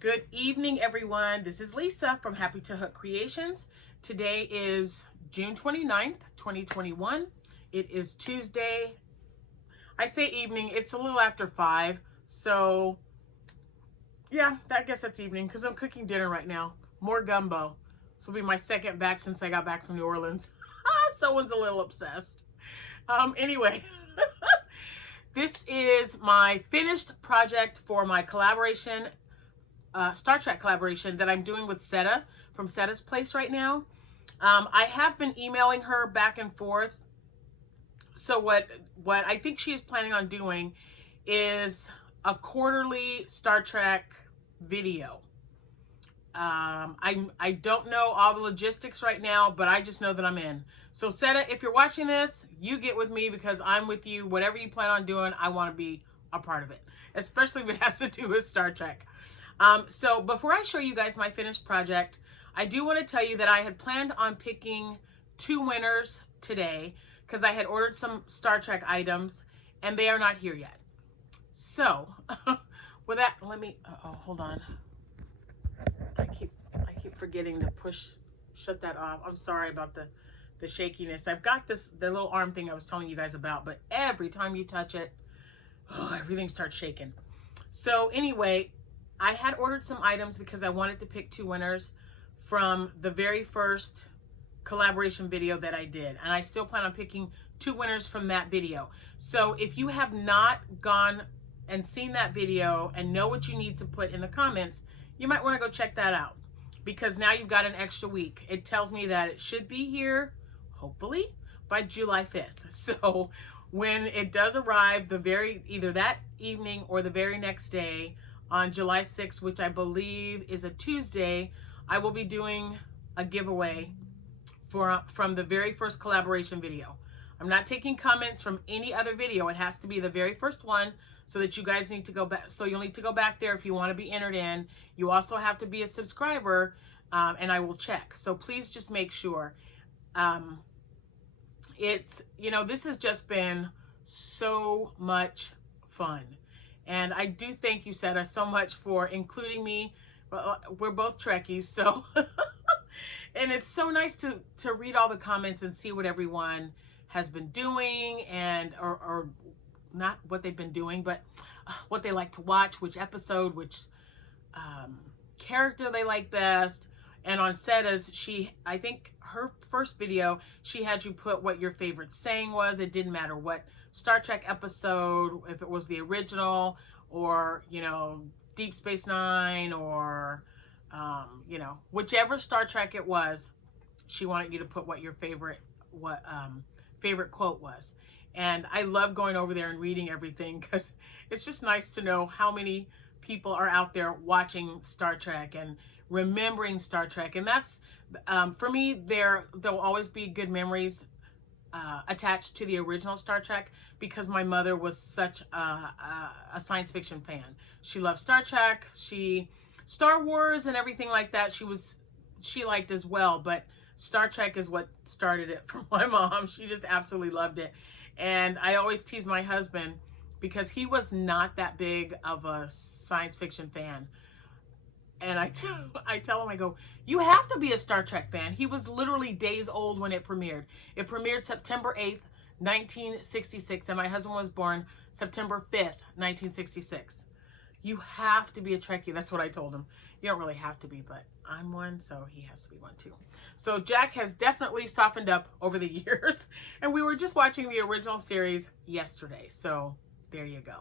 Good evening, everyone. This is Lisa from Happy to Hook Creations. Today is June 29th, 2021. It is Tuesday. I say evening, it's a little after 5. So, yeah, I guess that's evening because I'm cooking dinner right now. More gumbo. This will be my second batch since I got back from New Orleans. Someone's a little obsessed. Anyway, this is my finished project for my collaboration Star Trek collaboration that I'm doing with Seta from Seta's Place right now. I have been emailing her back and forth. So what I think she is planning on doing is a quarterly Star Trek video. I don't know all the logistics right now, but I just know that I'm in. So Seta, if you're watching this, you get with me because I'm with you. Whatever you plan on doing, I want to be a part of it, especially if it has to do with Star Trek. So before I show you guys my finished project, I do want to tell you that I had planned on picking 2 winners today because I had ordered some Star Trek items and they are not here yet. So with that, hold on. I keep forgetting to shut that off. I'm sorry about the shakiness. I've got the little arm thing I was telling you guys about, but every time you touch it, everything starts shaking. So anyway, I had ordered some items because I wanted to pick 2 winners from the very first collaboration video that I did. And I still plan on picking 2 winners from that video. So if you have not gone and seen that video and know what you need to put in the comments, you might want to go check that out because now you've got an extra week. It tells me that it should be here, hopefully, by July 5th. So when it does arrive, either that evening or the very next day, on July 6th, which I believe is a Tuesday, I will be doing a giveaway from the very first collaboration video. I'm not taking comments from any other video. It has to be the very first one so that you guys need to go back. So you'll need to go back there if you want to be entered in. You also have to be a subscriber and I will check. So please just make sure. This has just been so much fun. And I do thank you, Seta, so much for including me. We're both Trekkies, so and it's so nice to read all the comments and see what everyone has been doing and or not what they've been doing, but what they like to watch, which episode, which character they like best. And on Seta's, I think her first video, she had you put what your favorite saying was. It didn't matter what Star Trek episode, if it was the original or, Deep Space Nine or, whichever Star Trek it was, she wanted you to put what your favorite quote was. And I love going over there and reading everything because it's just nice to know how many people are out there watching Star Trek and remembering Star Trek. And that's, for me, there'll always be good memories attached to the original Star Trek because my mother was such a science fiction fan. She loved Star Trek, Star Wars and everything like that. She liked as well, but Star Trek is what started it for my mom. She just absolutely loved it. And I always tease my husband because he was not that big of a science fiction fan. And I tell him, I go, you have to be a Star Trek fan. He was literally days old when it premiered. It premiered September 8th, 1966, and my husband was born September 5th, 1966. You have to be a Trekkie. That's what I told him. You don't really have to be, but I'm one, so he has to be one too. So Jack has definitely softened up over the years, and we were just watching the original series yesterday. So there you go.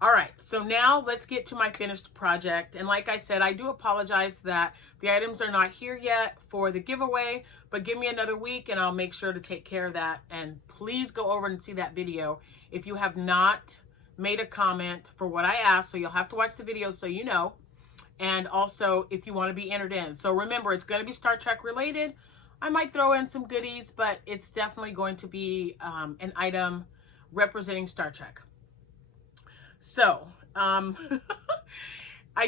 All right, so now let's get to my finished project. And like I said, I do apologize that the items are not here yet for the giveaway, but give me another week and I'll make sure to take care of that. And please go over and see that video if you have not made a comment for what I asked. So you'll have to watch the video so you know. And also if you want to be entered in. So remember, it's going to be Star Trek related. I might throw in some goodies, but it's definitely going to be an item representing Star Trek. So, I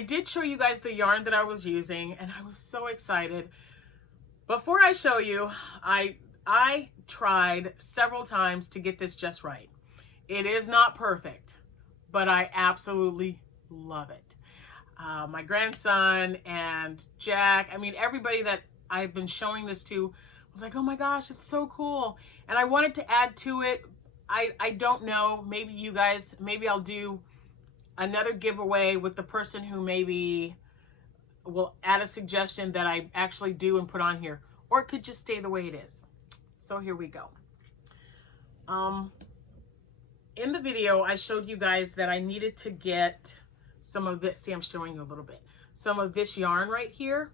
did show you guys the yarn that I was using, and I was so excited. Before I show you, I tried several times to get this just right. It is not perfect, but I absolutely love it. my grandson and Jack. I mean, everybody that I've been showing this to was like, oh my gosh, it's so cool. And I wanted to add to it. I don't know, maybe you guys, maybe I'll do another giveaway with the person who maybe will add a suggestion that I actually do and put on here, or it could just stay the way it is. So here we go. In the video, I showed you guys that I needed to get some of this. See, I'm showing you a little bit. Some of this yarn right here.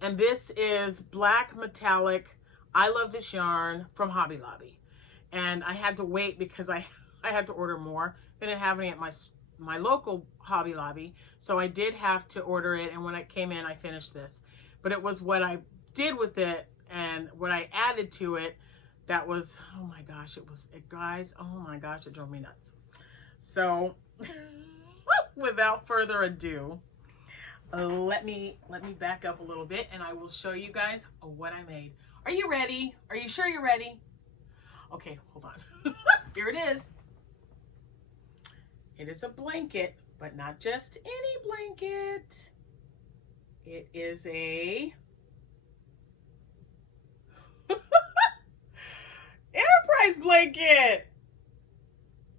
And this is black metallic. I love this yarn from Hobby Lobby. And I had to wait because I had to order more. They didn't have any at my local Hobby Lobby. So I did have to order it. And when it came in, I finished this. But it was what I did with it and what I added to it. That was, oh my gosh, guys, oh my gosh, it drove me nuts. So without further ado, let me back up a little bit and I will show you guys what I made. Are you ready? Are you sure you're ready? Okay, hold on. Here it is. It is a blanket, but not just any blanket. It is a Enterprise blanket.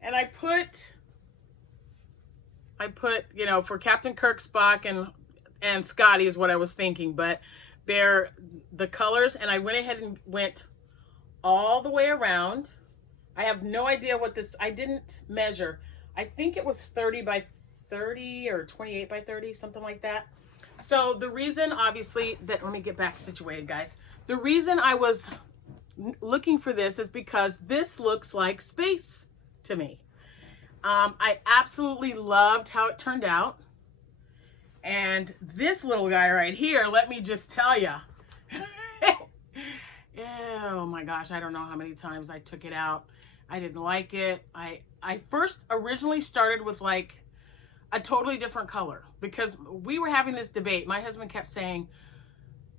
And I put, you know, for Captain Kirk, Spock, and Scotty is what I was thinking, but they're the colors, and I went ahead and went all the way around. I have no idea what this, I didn't measure. I think it was 30 by 30 or 28 by 30, something like that. So the reason, obviously, that, let me get back situated, guys. The reason I was looking for this is because this looks like space to me. I absolutely loved how it turned out. And this little guy right here, let me just tell you. Oh my gosh, I don't know how many times I took it out. I didn't like it. I first originally started with like a totally different color because we were having this debate. My husband kept saying,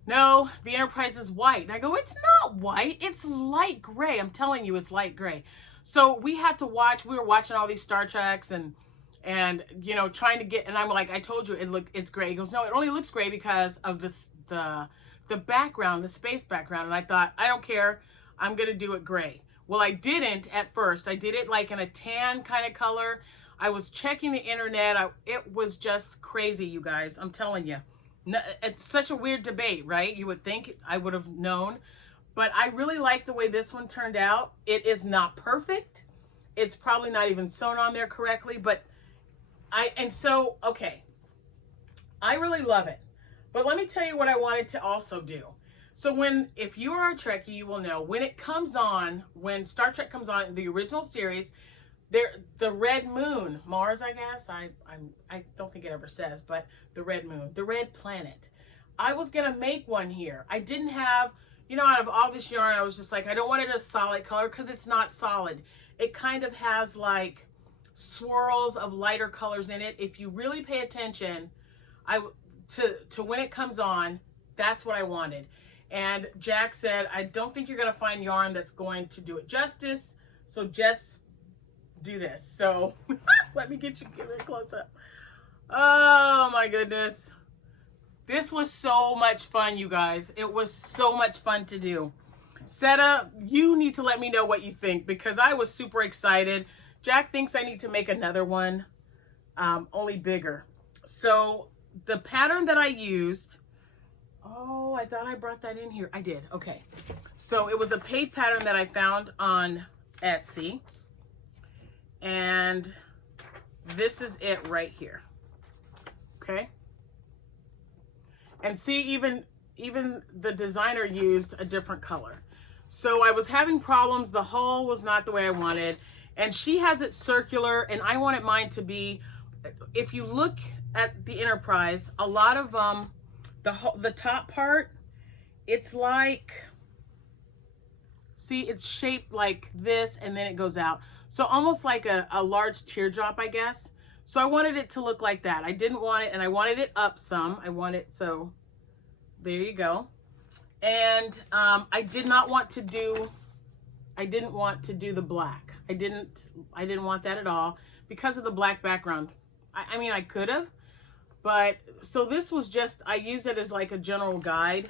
no, the Enterprise is white. And I go, it's not white, it's light gray. I'm telling you, it's light gray. So we had to watch, we were watching all these Star Treks and you know, trying to get, and I'm like, I told you it's gray. He goes, no, it only looks gray because of this, the background, the space background. And I thought, I don't care, I'm gonna do it gray. Well, I didn't at first. I did it like in a tan kind of color. I was checking the internet. It was just crazy, you guys. I'm telling you. No, it's such a weird debate, right? You would think I would have known. But I really like the way this one turned out. It is not perfect. It's probably not even sewn on there correctly. But okay. I really love it. But let me tell you what I wanted to also do. So if you are a Trekkie, you will know when it comes on, when Star Trek comes on, the original series, the red moon, Mars, I guess, I don't think it ever says, but the red moon, the red planet. I was gonna make one here. I didn't have, you know, out of all this yarn, I was just like, I don't want it a solid color because it's not solid. It kind of has like swirls of lighter colors in it. If you really pay attention, to when it comes on, that's what I wanted. And Jack said, I don't think you're going to find yarn that's going to do it justice. So just do this. So let me give it a close up. Oh my goodness. This was so much fun, you guys. It was so much fun to do. Seta, you need to let me know what you think because I was super excited. Jack thinks I need to make another one, only bigger. So the pattern that I used, oh, I thought I brought that in here. I did. Okay. So it was a paid pattern that I found on Etsy. And this is it right here. Okay. And see, even the designer used a different color. So I was having problems. The hull was not the way I wanted. And she has it circular, and I wanted mine to be, if you look at the Enterprise, a lot of the top part, it's like, see, it's shaped like this and then it goes out. So almost like a large teardrop, I guess. So I wanted it to look like that. I didn't want it, and I wanted it up some. I want it, so there you go. And I didn't want to do the black. I didn't want that at all because of the black background. I mean, I could have, But so this was just, I used it as like a general guide,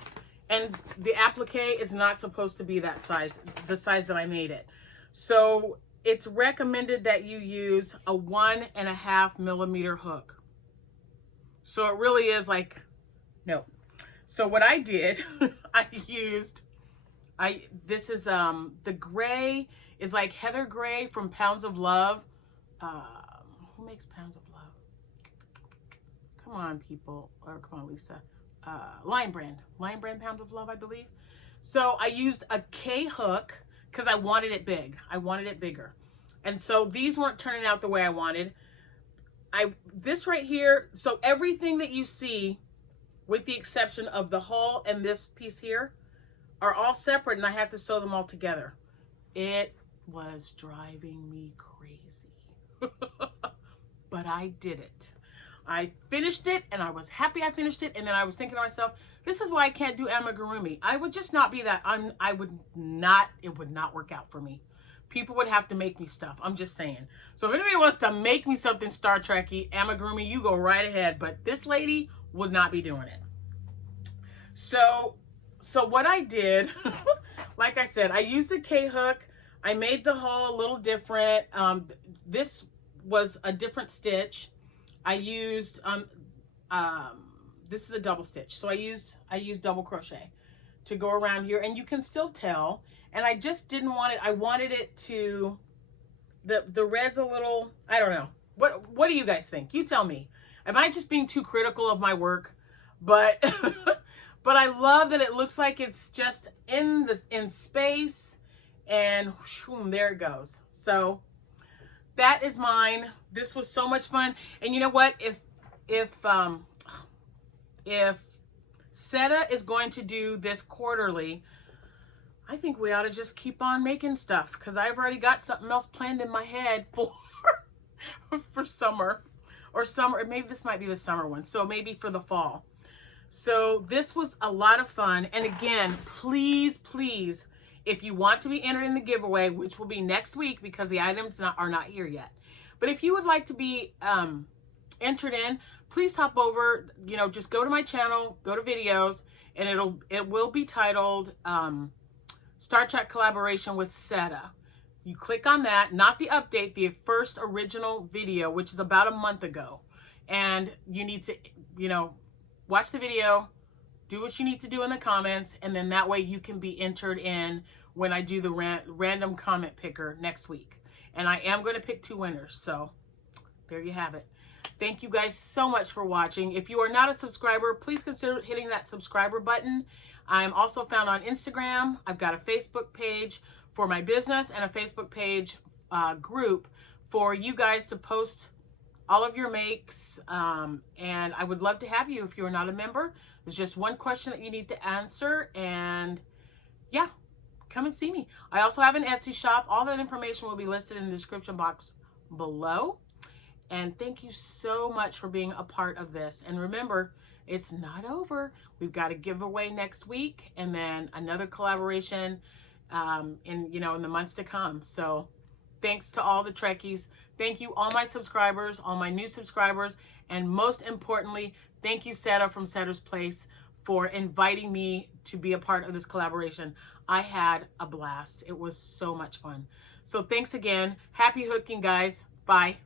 and the applique is not supposed to be that size, the size that I made it. So it's recommended that you use a 1.5 millimeter hook. So it really is like, no. So what I did, I used, this is, the gray is like Heather Gray from Pounds of Love. Who makes Pounds of Love? Come on, people, or come on, Lisa. Lion Brand Pound of Love, I believe. So I used a K hook because I wanted it big. I wanted it bigger. And so these weren't turning out the way I wanted. This right here, so everything that you see, with the exception of the haul and this piece here, are all separate, and I have to sew them all together. It was driving me crazy. But I did it. I finished it, and I was happy I finished it, and then I was thinking to myself, this is why I can't do amigurumi. I would just not be that. It would not work out for me. People would have to make me stuff. I'm just saying. So if anybody wants to make me something Star Trek-y, amigurumi, you go right ahead. But this lady would not be doing it. So what I did, like I said, I used a K-hook. I made the haul a little different. This was a different stitch. I used, this is a double stitch. So I used double crochet to go around here, and you can still tell. And I just didn't want it. I wanted it to, the red's a little, I don't know. What do you guys think? You tell me. Am I just being too critical of my work? But, but I love that it looks like it's just in space, and whoosh, there it goes. So that is mine. This was so much fun. And you know what? If Seta is going to do this quarterly, I think we ought to just keep on making stuff, because I've already got something else planned in my head for summer, or maybe this might be the summer one. So maybe for the fall. So this was a lot of fun. And again, please, please, if you want to be entered in the giveaway, which will be next week because the items are not here yet. But if you would like to be entered in, please hop over, just go to my channel, go to videos, and it will be titled Star Trek Collaboration with Seta. You click on that, not the update, the first original video, which is about a month ago. And you need to, watch the video, do what you need to do in the comments, and then that way you can be entered in when I do the random comment picker next week. And I am going to pick 2 winners. So there you have it. Thank you guys so much for watching. If you are not a subscriber, please consider hitting that subscriber button. I'm also found on Instagram. I've got a Facebook page for my business and a Facebook page group for you guys to post all of your makes. And I would love to have you if you are not a member. There's just one question that you need to answer. And yeah, come and see me. I also have an Etsy shop. All that information will be listed in the description box below. And thank you so much for being a part of this. And remember, it's not over. We've got a giveaway next week, and then another collaboration in the months to come. So thanks to all the Trekkies. Thank you, all my subscribers, all my new subscribers, and most importantly, thank you, Seta from Seta's Place, for inviting me to be a part of this collaboration. I had a blast. It was so much fun. So thanks again. Happy hooking, guys. Bye.